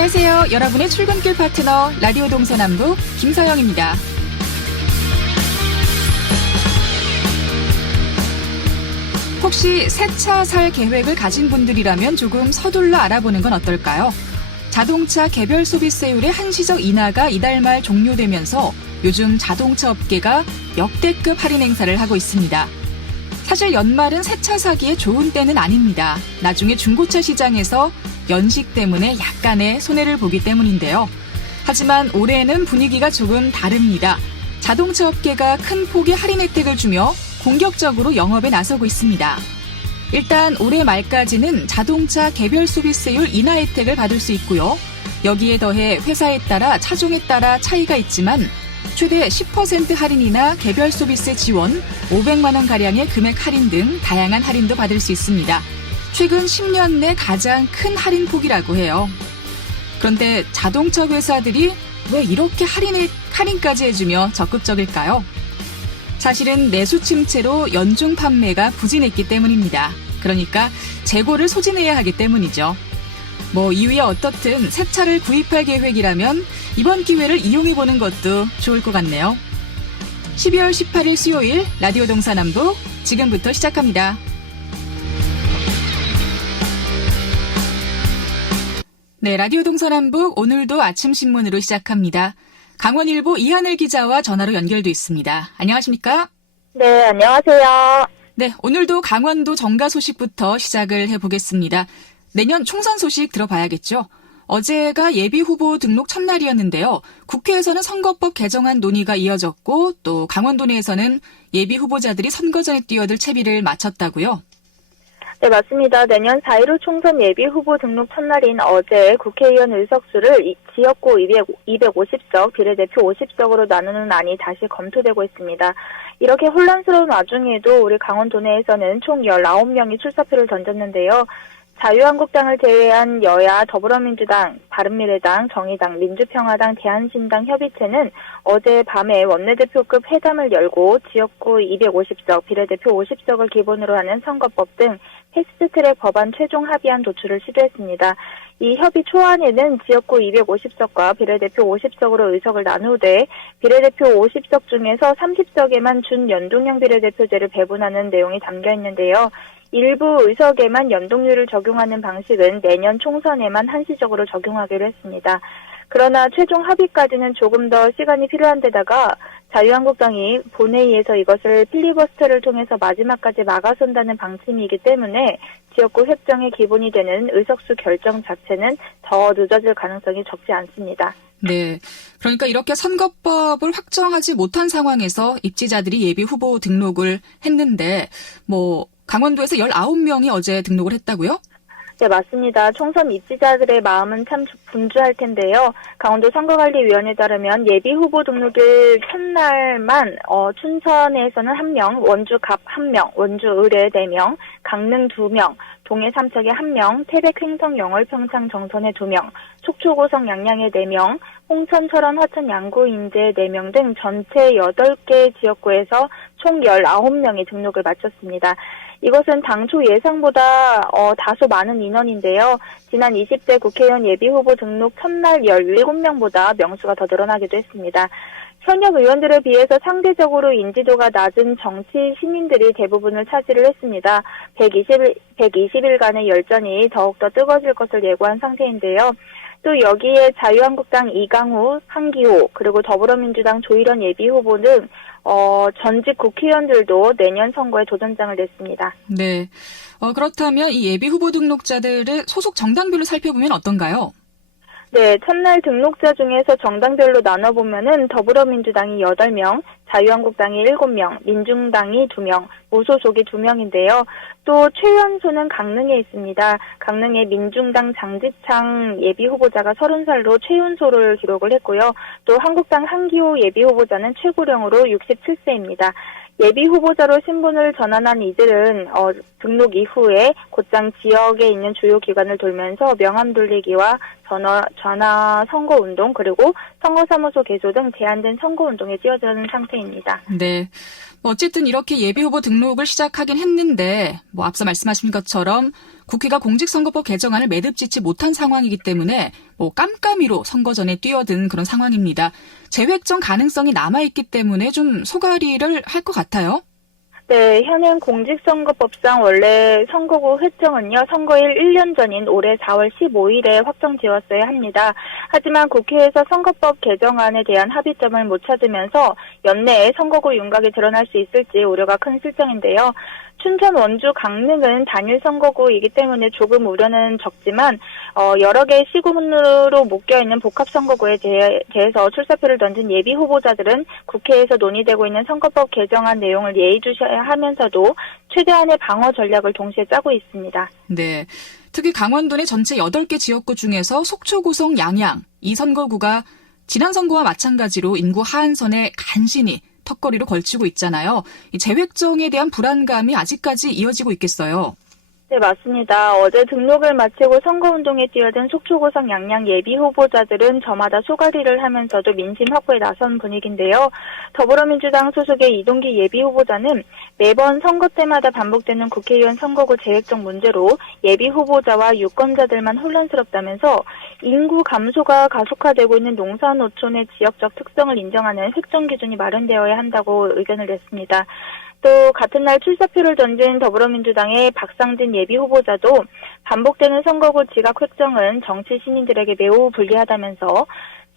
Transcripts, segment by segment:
안녕하세요. 여러분의 출근길 파트너 라디오 동서남북 김서영입니다. 혹시 새 차 살 계획을 가진 분들이라면 조금 서둘러 알아보는 건 어떨까요? 자동차 개별 소비세율의 한시적 인하가 이달 말 종료되면서 요즘 자동차 업계가 역대급 할인 행사를 하고 있습니다. 사실 연말은 새 차 사기에 좋은 때는 아닙니다. 나중에 중고차 시장에서 연식 때문에 약간의 손해를 보기 때문인데요. 하지만 올해는 분위기가 조금 다릅니다. 자동차 업계가 큰 폭의 할인 혜택을 주며 공격적으로 영업에 나서고 있습니다. 일단 올해 말까지는 자동차 개별 소비세율 인하 혜택을 받을 수 있고요. 여기에 더해 회사에 따라 차종에 따라 차이가 있지만 최대 10% 할인이나 개별 소비세 지원, 500만 원가량의 금액 할인 등 다양한 할인도 받을 수 있습니다. 최근 10년 내 가장 큰 할인 폭이라고 해요. 그런데 자동차 회사들이 왜 이렇게 할인까지 해주며 적극적일까요? 사실은 내수 침체로 연중 판매가 부진했기 때문입니다. 그러니까 재고를 소진해야 하기 때문이죠. 이유야 어떻든 새 차를 구입할 계획이라면 이번 기회를 이용해보는 것도 좋을 것 같네요. 12월 18일 수요일 라디오 동서남북 지금부터 시작합니다. 네, 라디오 동서남북 오늘도 아침 신문으로 시작합니다. 강원일보 이하늘 기자와 전화로 연결돼 있습니다. 안녕하십니까? 네, 안녕하세요. 네, 오늘도 강원도 정가 소식부터 시작을 해보겠습니다. 내년 총선 소식 들어봐야겠죠. 어제가 예비후보 등록 첫날이었는데요. 국회에서는 선거법 개정안 논의가 이어졌고 또 강원도 내에서는 예비후보자들이 선거전에 뛰어들 채비를 마쳤다고요? 네, 맞습니다. 내년 4.15 총선 예비후보 등록 첫날인 어제 국회의원 의석수를 지역구 250석, 비례대표 50석으로 나누는 안이 다시 검토되고 있습니다. 이렇게 혼란스러운 와중에도 우리 강원도 내에서는 총 19명이 출사표를 던졌는데요. 자유한국당을 제외한 여야 더불어민주당, 바른미래당, 정의당, 민주평화당, 대한신당 협의체는 어제 밤에 원내대표급 회담을 열고 지역구 250석, 비례대표 50석을 기본으로 하는 선거법 등 패스트트랙 법안 최종 합의안 도출을 시도했습니다. 이 협의 초안에는 지역구 250석과 비례대표 50석으로 의석을 나누되 비례대표 50석 중에서 30석에만 준연동형 비례대표제를 배분하는 내용이 담겨 있는데요. 일부 의석에만 연동률을 적용하는 방식은 내년 총선에만 한시적으로 적용하기로 했습니다. 그러나 최종 합의까지는 조금 더 시간이 필요한 데다가 자유한국당이 본회의에서 이것을 필리버스터를 통해서 마지막까지 막아선다는 방침이기 때문에 지역구 획정의 기본이 되는 의석수 결정 자체는 더 늦어질 가능성이 적지 않습니다. 네. 그러니까 이렇게 선거법을 확정하지 못한 상황에서 입지자들이 예비 후보 등록을 했는데 강원도에서 19명이 어제 등록을 했다고요? 네, 맞습니다. 총선 입지자들의 마음은 참 분주할 텐데요. 강원도 선거관리위원회에 따르면 예비후보 등록일 첫날만 춘천에서는 1명, 원주 갑 1명, 원주 의뢰 4명, 강릉 2명, 동해 삼척에 1명, 태백 횡성 영월 평창 정선에 2명, 촉초 고성 양양에 4명, 홍천 철원 화천 양구 인제 4명 등 전체 8개 지역구에서 총 19명이 등록을 마쳤습니다. 이것은 당초 예상보다 다소 많은 인원인데요. 지난 20대 국회의원 예비후보 등록 첫날 17명보다 명수가 더 늘어나기도 했습니다. 현역 의원들에 비해서 상대적으로 인지도가 낮은 정치 시민들이 대부분을 차지를 했습니다. 120일간의 열전이 더욱더 뜨거워질 것을 예고한 상태인데요. 또 여기에 자유한국당 이강우, 한기호, 그리고 더불어민주당 조일원 예비후보 등 전직 국회의원들도 내년 선거에 도전장을 냈습니다. 네. 그렇다면 이 예비후보 등록자들의 소속 정당별로 살펴보면 어떤가요? 네, 첫날 등록자 중에서 정당별로 나눠보면은 더불어민주당이 8명, 자유한국당이 7명, 민중당이 2명, 무소속이 2명인데요. 또 최연소는 강릉에 있습니다. 강릉의 민중당 장지창 예비후보자가 30살로 최연소를 기록을 했고요. 또 한국당 한기호 예비후보자는 최고령으로 67세입니다. 예비후보자로 신분을 전환한 이들은 등록 이후에 곧장 지역에 있는 주요 기관을 돌면서 명함 돌리기와 전화 선거운동 그리고 선거사무소 개소 등 제한된 선거운동에 뛰어드는 상태입니다. 네. 어쨌든 이렇게 예비후보 등록을 시작하긴 했는데 앞서 말씀하신 것처럼 국회가 공직선거법 개정안을 매듭짓지 못한 상황이기 때문에 깜깜이로 선거 전에 뛰어든 그런 상황입니다. 재획정 가능성이 남아있기 때문에 좀 소가리를 할 것 같아요. 네, 현행 공직선거법상 원래 선거구 획정은요, 선거일 1년 전인 올해 4월 15일에 확정지었어야 합니다. 하지만 국회에서 선거법 개정안에 대한 합의점을 못 찾으면서 연내에 선거구 윤곽이 드러날 수 있을지 우려가 큰 실정인데요. 춘천, 원주, 강릉은 단일 선거구이기 때문에 조금 우려는 적지만 여러 개의 시군으로 묶여있는 복합선거구에 대해서 출사표를 던진 예비 후보자들은 국회에서 논의되고 있는 선거법 개정안 내용을 예의주시하면서도 최대한의 방어 전략을 동시에 짜고 있습니다. 네, 특히 강원도 내 전체 8개 지역구 중에서 속초, 고성, 양양 이 선거구가 지난 선거와 마찬가지로 인구 하한선에 간신히 턱걸이로 걸치고 있잖아요. 이 재획정에 대한 불안감이 아직까지 이어지고 있겠어요. 네, 맞습니다. 어제 등록을 마치고 선거운동에 뛰어든 속초, 고성, 양양 예비 후보자들은 저마다 소가리를 하면서도 민심 확보에 나선 분위기인데요. 더불어민주당 소속의 이동기 예비 후보자는 매번 선거 때마다 반복되는 국회의원 선거구 재획정 문제로 예비 후보자와 유권자들만 혼란스럽다면서 인구 감소가 가속화되고 있는 농사노촌의 지역적 특성을 인정하는 획정 기준이 마련되어야 한다고 의견을 냈습니다. 또 같은 날 출사표를 던진 더불어민주당의 박상진 예비 후보자도 반복되는 선거구 지각 획정은 정치 신인들에게 매우 불리하다면서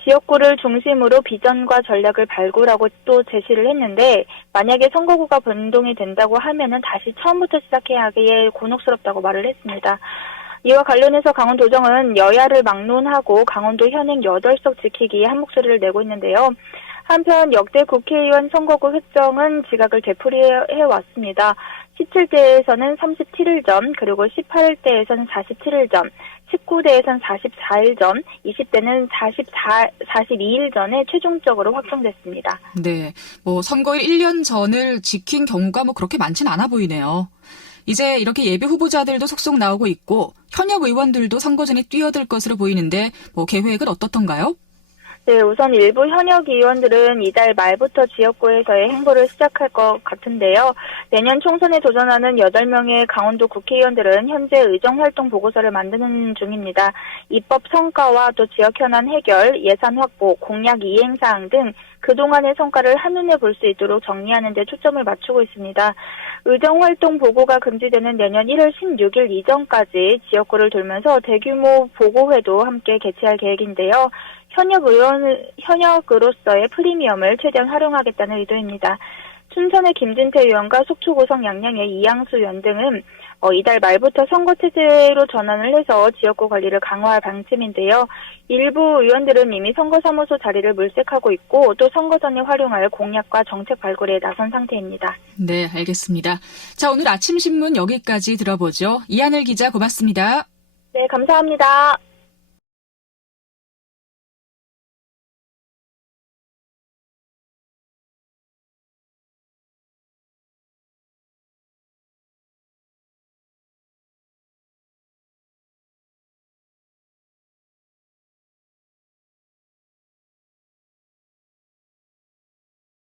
지역구를 중심으로 비전과 전략을 발굴하고 또 제시를 했는데 만약에 선거구가 변동이 된다고 하면은 다시 처음부터 시작해야 하기에 곤혹스럽다고 말을 했습니다. 이와 관련해서 강원도정은 여야를 막론하고 강원도 현행 8석 지키기에 한 목소리를 내고 있는데요. 한편 역대 국회의원 선거구 획정은 지각을 되풀이해왔습니다. 17대에서는 37일 전, 그리고 18대에서는 47일 전, 19대에서는 44일 전, 20대는 42일 전에 최종적으로 확정됐습니다. 네, 선거일 1년 전을 지킨 경우가 그렇게 많진 않아 보이네요. 이제 이렇게 예비 후보자들도 속속 나오고 있고 현역 의원들도 선거 전에 뛰어들 것으로 보이는데 계획은 어떻던가요? 네, 우선 일부 현역 의원들은 이달 말부터 지역구에서의 행보를 시작할 것 같은데요. 내년 총선에 도전하는 8명의 강원도 국회의원들은 현재 의정활동 보고서를 만드는 중입니다. 입법 성과와 또 지역 현안 해결, 예산 확보, 공약 이행 사항 등 그동안의 성과를 한눈에 볼 수 있도록 정리하는 데 초점을 맞추고 있습니다. 의정활동 보고가 금지되는 내년 1월 16일 이전까지 지역구를 돌면서 대규모 보고회도 함께 개최할 계획인데요. 현역으로서의 프리미엄을 최대한 활용하겠다는 의도입니다. 춘천의 김진태 의원과 속초, 고성, 양양의 이양수 의원 등은 이달 말부터 선거체제로 전환을 해서 지역구 관리를 강화할 방침인데요. 일부 의원들은 이미 선거사무소 자리를 물색하고 있고 또 선거 전에 활용할 공약과 정책 발굴에 나선 상태입니다. 네, 알겠습니다. 자, 오늘 아침 신문 여기까지 들어보죠. 이하늘 기자 고맙습니다. 네, 감사합니다.